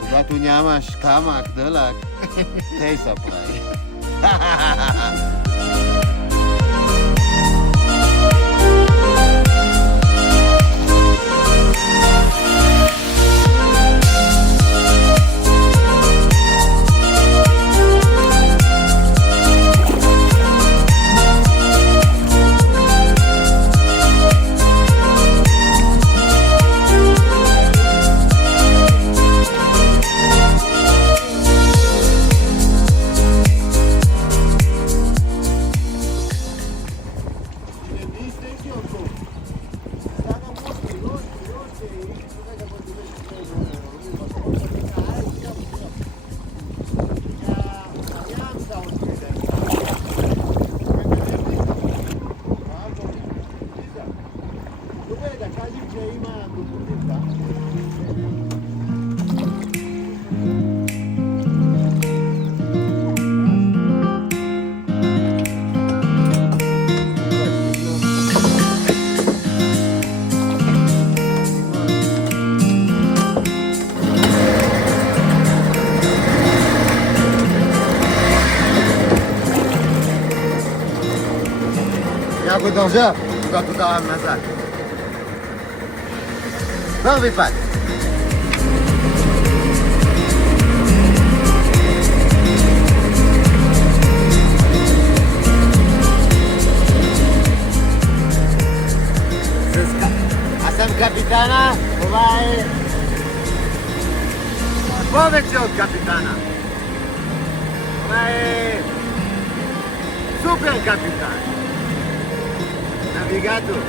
Когато нямаш камък дълъг, те са прави. Я го дължа, когато давам назад. Първи път. Аз съм капитана, това е повече от капитана. Това е супер капитан. Навигатор.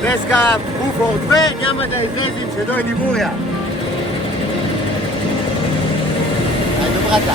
Днеска буфо 2 няма да излезем, ще дойде буря. Ай, добрата.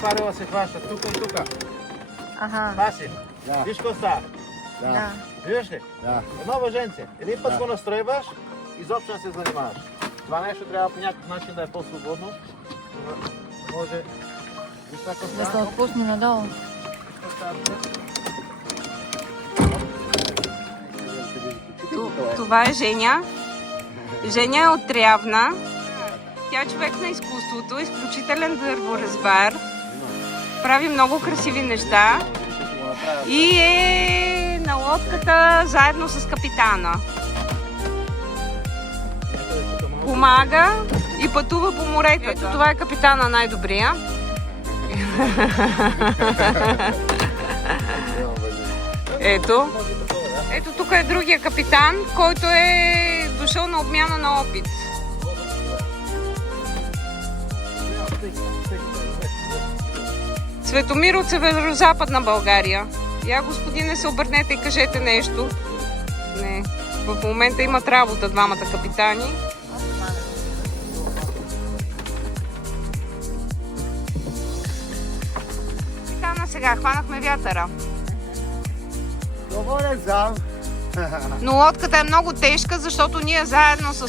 Парила се хваща тук и тук. Ага. Паси. Да. Виж какво става? Да. Виждаш ли? Да. Едно въженце. Един път го настройваш, изобщо не се занимаваш. Това нещо трябва по някакъв начин да е по-свободно. Може... Виж това какво Да се става? отпусне надолу. Това е Женя. Женя е от Трявна. Тя е човек на изкуството, изключителен дърворазбар. Прави много красиви неща. И е на лодката заедно с капитана. Помага и пътува по морето. Ето това е капитана най-добрия. Ето. Ето тук е другия капитан, който е дошъл на обмяна на опит. Светомир от Северо-Западна България. Я, господине, се обърнете и кажете нещо. Не. В момента имат работа двамата капитани. Капитана сега, хванахме вятъра. Доволен съм. Но лодката е много тежка, защото ние заедно с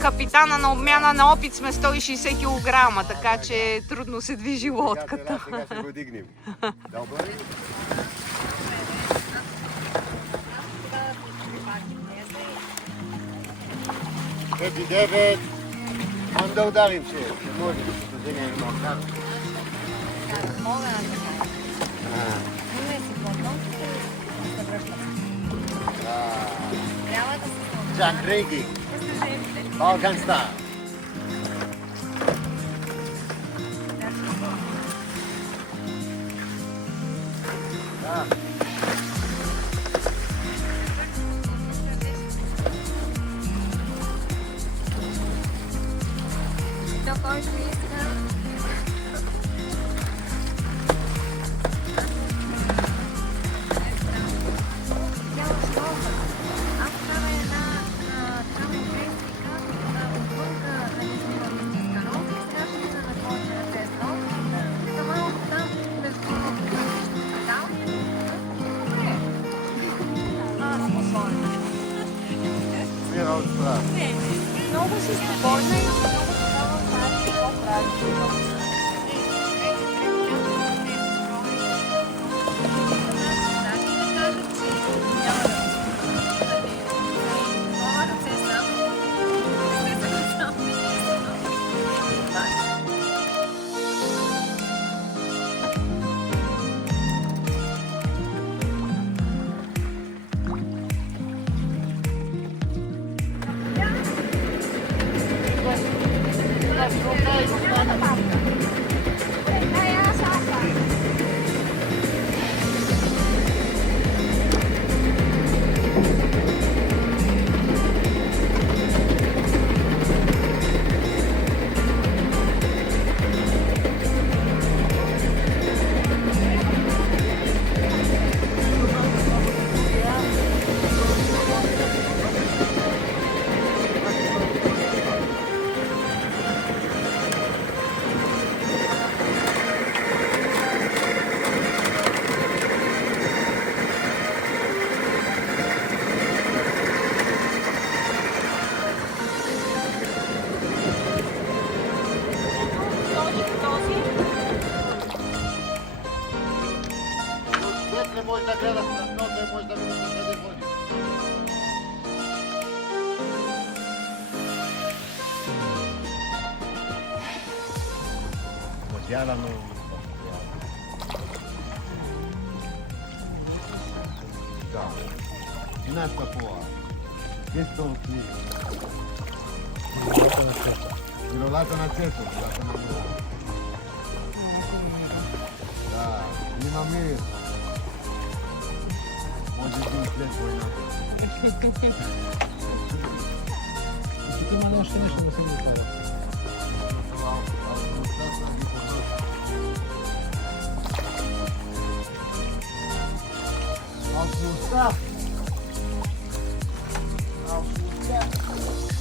капитана на обмяна на опит сме 160 кг, така че трудно се движи лодката. Сега ще го дигнем. Добре. Пети 9. Мам да ударим се. Не може да се вземе едно карта. Мога да така. Не си плотно, ще се връща. Трябва да се Джак Риги. Balkan style. То, който иска. Мира от страх. Много си спокойна и много такава знаеш какво правиш. Не може да гледаш на дно, не може да видиш къде води. Модяла много да. И нашата Proa. Често отни. Пиролата на често, пиролата на мира. Да, има мир. Може би след войната. Тук има още нещо да се ми оставя. Алсуста! Алсуста!